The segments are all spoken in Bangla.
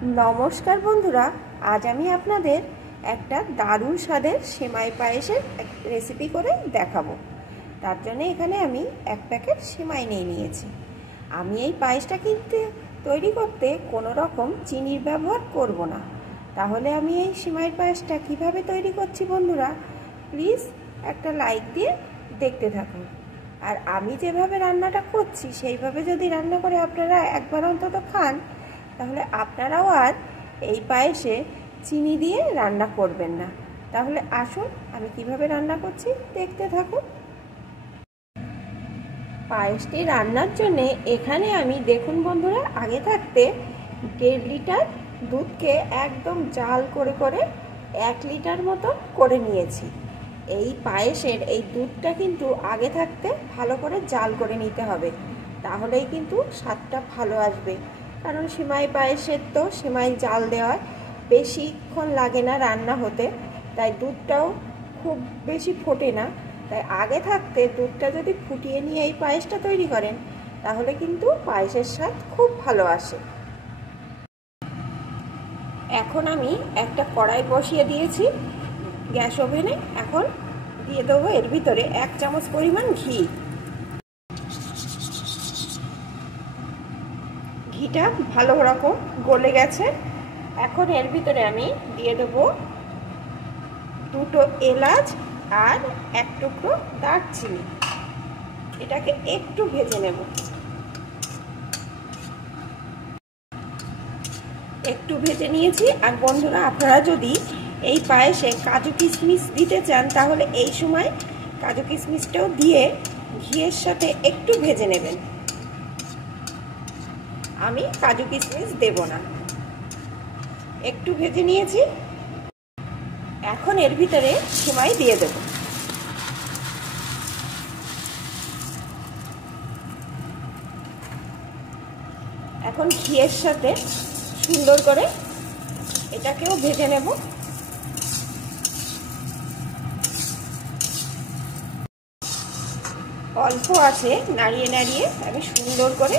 নমস্কার বন্ধুরা, আজ আমি আপনাদের একটা দারুণ স্বাদের সেমাই পায়েসের রেসিপি করে দেখাবো। তার জন্য এখানে আমি এক প্যাকেট সেমাই নিয়ে নিয়েছি। আমি এই পায়েসটা তৈরি করতে কোনো রকম চিনির ব্যবহার করব না। তাহলে আমি এই সেমাইয়ের পায়েসটা কিভাবে তৈরি করছি বন্ধুরা, প্লিজ একটা লাইক দিয়ে দেখতে থাকুন। আর আমি যেভাবে রান্নাটা করছি সেইভাবে যদি রান্না করে আপনারা একবার অন্তত খান, তাহলে আপনারাও আর এই পায়েসে চিনি দিয়ে রান্না করবেন না। তাহলে আসুন আমি কিভাবে রান্না করছি দেখতে থাকুন। পায়েসটি রান্নার জন্যে এখানে আমি দেখুন বন্ধুরা, আগে থাকতে 1.5 লিটার দুধকে একদম জাল করে 1 লিটার মতো করে নিয়েছি। এই পায়েসের এই দুধটা কিন্তু আগে থাকতে ভালো করে জাল করে নিতে হবে, তাহলেই কিন্তু স্বাদটা ভালো আসবে। কারণ সেমাই পায়েসের তো সেমাই জাল দেওয়ার বেশিক্ষণ লাগে না রান্না হতে, তাই দুধটাও খুব বেশি ফোটে না। তাই আগে থাকতে দুধটা যদি ফুটিয়ে নিয়ে এই পায়েসটা তৈরি করেন, তাহলে কিন্তু পায়েসের স্বাদ খুব ভালো আসে। এখন আমি একটা কড়াই বসিয়ে দিয়েছি গ্যাস ওভেনে। এখন দিয়ে দেবো এর ভিতরে 1 চামচ পরিমাণ ঘি। ঘিটা ভালো রকম গলে গেছে। এখন এর ভিতরে আমি দিয়ে দেবো 2টো এলাচ আর 1 টুকরো দারচিনি। এটাকে একটু ভেজে নেব। একটু ভেজে নিয়েছি। আর বন্ধুরা, আপনারা যদি এই পায়েসে কাজু কিশমিশ দিতে চান, তাহলে এই সময় কাজু কিশমিশটাও দিয়ে ঘিয়ের সাথে একটু ভেজে নেবেন। আমি কাজু কিশমিশ দেব না। একটু ভেজে নিয়েছি। এখন এর ভিতরে সেমাই দিয়ে দেব। এখন ঘিয়ের সাথে সুন্দর করে এটাকেও ভেজে নেব। অল্প আছে নাড়িয়ে নাড়িয়ে আমি সুন্দর করে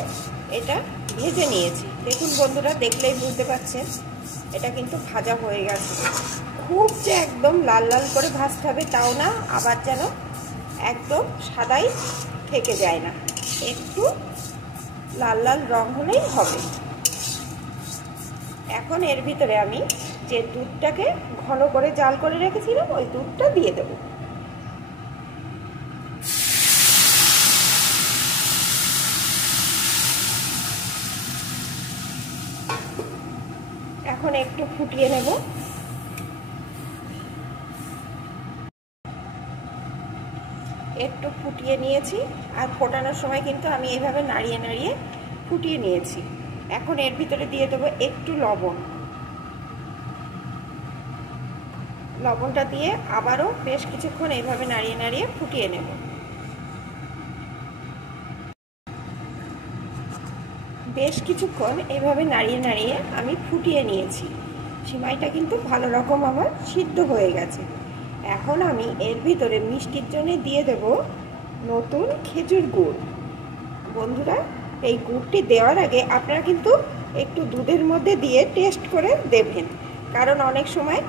এটা ভেজে নিয়েছি। দেখুন বন্ধুরা, দেখলেই বুঝতে পারছেন এটা কিন্তু ভাজা হয়ে গেছে। খুব যে একদম লাল লাল করে ভাজতে হবে তাও না, আবার যেন একদম সাদাই থেকে যায় না, একটু লাল লাল রং হলেই হবে। এখন এর ভিতরে আমি যে দুধটাকে ঘন করে জাল করে রেখেছিলাম, ওই দুধটা দিয়ে দেব। এখন একটু ফুটিয়ে নেব। একটু ফুটিয়ে নিয়েছি। আর ফোটানোর সময় কিন্তু আমি এইভাবে নাড়িয়ে নাড়িয়ে ফুটিয়ে নিয়েছি। এখন এর ভিতরে দিয়ে দেবো একটু লবণ। লবণটা দিয়ে আবারও বেশ কিছুক্ষণ এইভাবে নাড়িয়ে নাড়িয়ে ফুটিয়ে নেব। বেশ কিছুক্ষণ এইভাবে নাড়িয়ে নাড়িয়ে আমি ফুটিয়ে নিয়েছি। সেমাইটা কিন্তু ভালো রকম আমার সিদ্ধ হয়ে গেছে। এখন আমি এর ভিতরে মিষ্টির জন্য দিয়ে দেব নতুন খেজুর গুড়। বন্ধুরা, এই গুড়টি দেওয়ার আগে আপনারা কিন্তু একটু দুধের মধ্যে দিয়ে টেস্ট করে দেবেন, কারণ অনেক সময়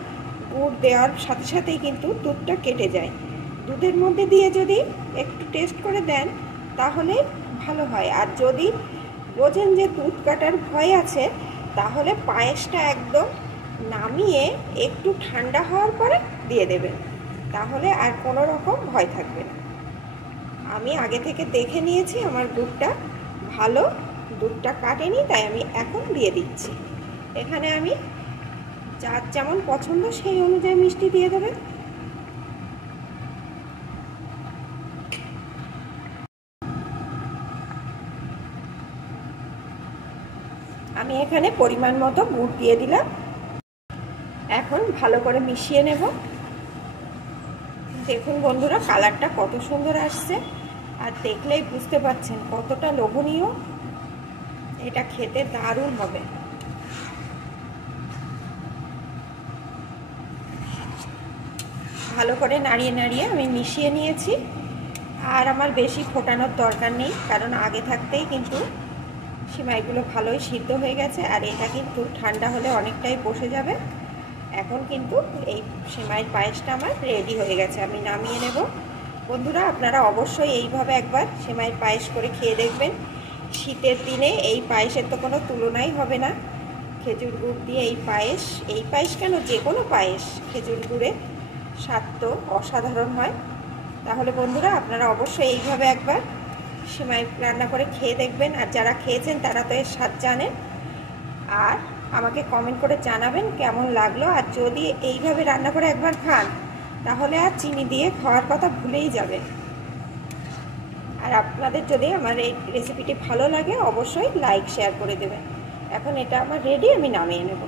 গুড় দেওয়ার সাথে সাথেই কিন্তু দুধটা কেটে যায়। দুধের মধ্যে দিয়ে যদি একটু টেস্ট করে দেন তাহলে ভালো হয়। আর যদি বোঝেন যে দুধ কাটার ভয় আছে, তাহলে পায়েসটা একদম নামিয়ে একটু ঠান্ডা হওয়ার পরে দিয়ে দেবেন, তাহলে আর কোনো রকম ভয় থাকবে না। আমি আগে থেকে দেখে নিয়েছি আমার দুধটা ভালো, দুধটা কাটেনি, তাই আমি এখন দিয়ে দিচ্ছি। এখানে আমি যার যেমন পছন্দ সেই অনুযায়ী মিষ্টি দিয়ে দেবেন। আমি এখানে পরিমাণ মতো গুড় দিয়ে দিলাম। এখন ভালো করে মিশিয়ে নেব। দেখুন বন্ধুরা, কালারটা কত সুন্দর আসছে, আর দেখলেই বুঝতে পারছেন কতটা লোভনীয়। এটা খেতে দারুণ হবে। ভালো করে নাড়িয়ে নাড়িয়ে আমি মিশিয়ে নিয়েছি। আর আমার বেশি ফোটানোর দরকার নেই, কারণ আগে থাকতেই কিন্তু সিমাইগুলো ভালোই সিদ্ধ হয়ে গেছে, আর এটা কিন্তু ঠান্ডা হলে অনেকটাই বসে যাবে। এখন কিন্তু এই সিমাইয়ের পায়েসটা আমার রেডি হয়ে গেছে, আমি নামিয়ে নেব। বন্ধুরা, আপনারা অবশ্যই এইভাবে একবার সিমাইয়ের পায়েস করে খেয়ে দেখবেন। শীতের দিনে এই পায়েসের তো কোনো তুলনাই হবে না। খেজুর গুড় দিয়ে এই পায়েস কেন, যে কোনো পায়েস খেজুর গুড়ের স্বাদ তো অসাধারণ হয়। তাহলে বন্ধুরা, আপনারা অবশ্যই এইভাবে একবার সিমাই রান্না করে খেয়ে দেখবেন। আর যারা খেয়েছেন তারা তো এর স্বাদ জানেন, আর আমাকে কমেন্ট করে জানাবেন কেমন লাগলো। আর যদি এইভাবে রান্না করে একবার খান, তাহলে আর চিনি দিয়ে খাওয়ার কথা ভুলেই যাবেন। আর আপনাদের যদি আমার এই রেসিপিটি ভালো লাগে, অবশ্যই লাইক শেয়ার করে দেবেন। এখন এটা আমার রেডি, আমি নামিয়ে নেব।